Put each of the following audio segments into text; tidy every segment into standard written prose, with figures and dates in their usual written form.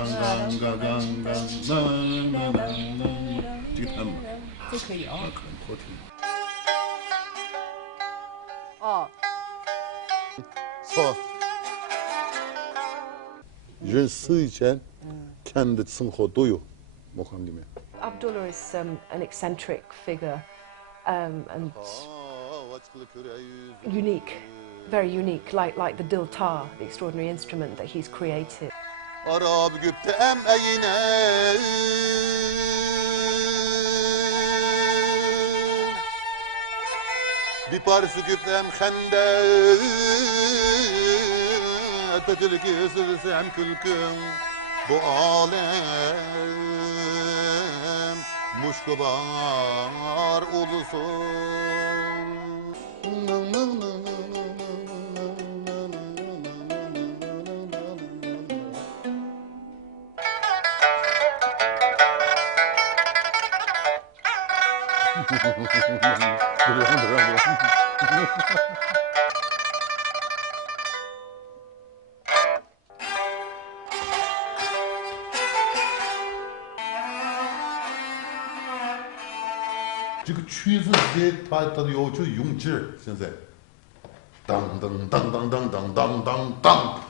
这个弹吗？这可以哦。那可好听。哦，错。人死以前，kendi生活都有模仿里面。Abdullah is an eccentric figure and unique, very unique, like the diltar, the extraordinary instrument that he's created. Arab güpte emeyine bir parsı güptem xendet Betül kesilsem külkün bu alem Muşkubar ulusun Duran. 这个曲子它的要求用劲儿，现在，当当当当当当当当当。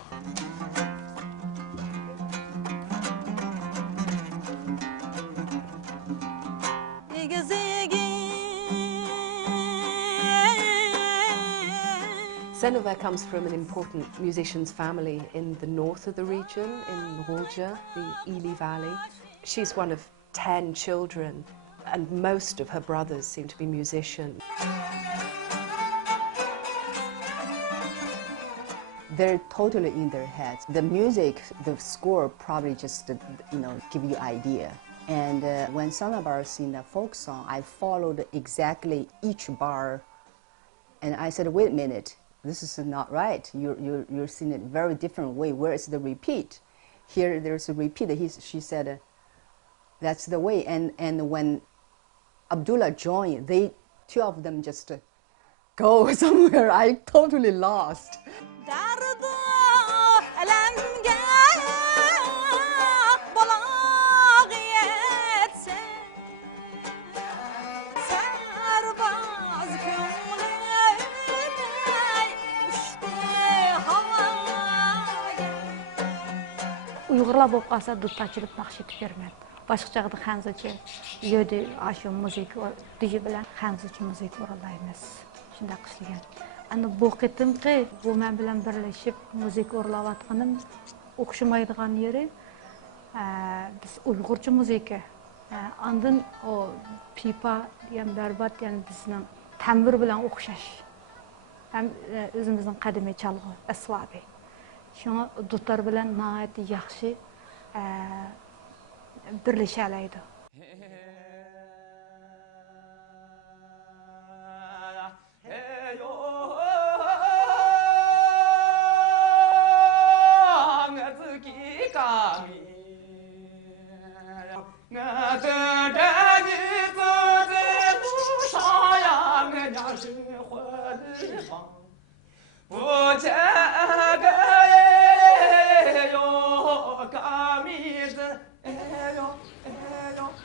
Zenova comes from an important musician's family in the north of the region, in Volga, the Ili Valley. She's one of 10 children, and most of her brothers seem to be musicians. They're totally in their heads. The music, the score probably just, give you idea. And when some of us sing the folk song, I followed exactly each bar, and I said, wait a minute, this is not right. You're singing it very different way. Where is the repeat? Here there's a repeat. She said, that's the way. And when Abdullah joined, two of them just go somewhere. I totally lost. Uyg'urlar bo'lib qolsa duttachilik baxsh etib bermaydi. Boshqa chog'da xanzacha yo'di ashu muzika diji bilan xanzacha muzika o'rlaymiz. Shunday qilgan. Ana bu qitimqi bu men bilan birlashib muzika o'rlayotganim o'xshamaydigan yeri biz Uyg'urcha muzika. Ondan o pipa degan barbat yani bizning tambur bilan o'xshash. Ham o'zimizning qadimiy chalg'u asvabi. Şuna dutlar bilan nihoyatda yaxshi birlasha oladi.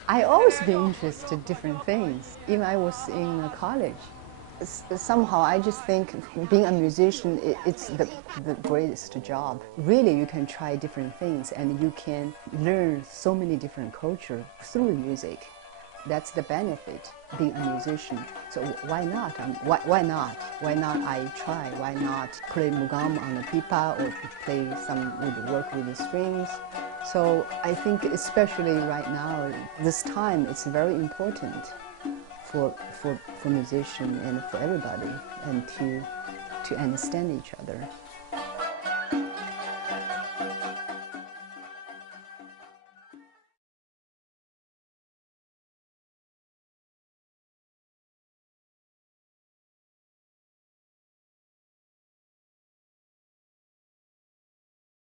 I always been interested in different things. Even I was in college. Somehow I just think being a musician, it's the greatest job. Really, you can try different things and you can learn so many different cultures through music. That's the benefit being a musician. So why not? Why not? Why not I try? Why not play mugam on the pipa or play work with the strings? So I think especially right now, this time, it's very important for musicians and for everybody and to understand each other.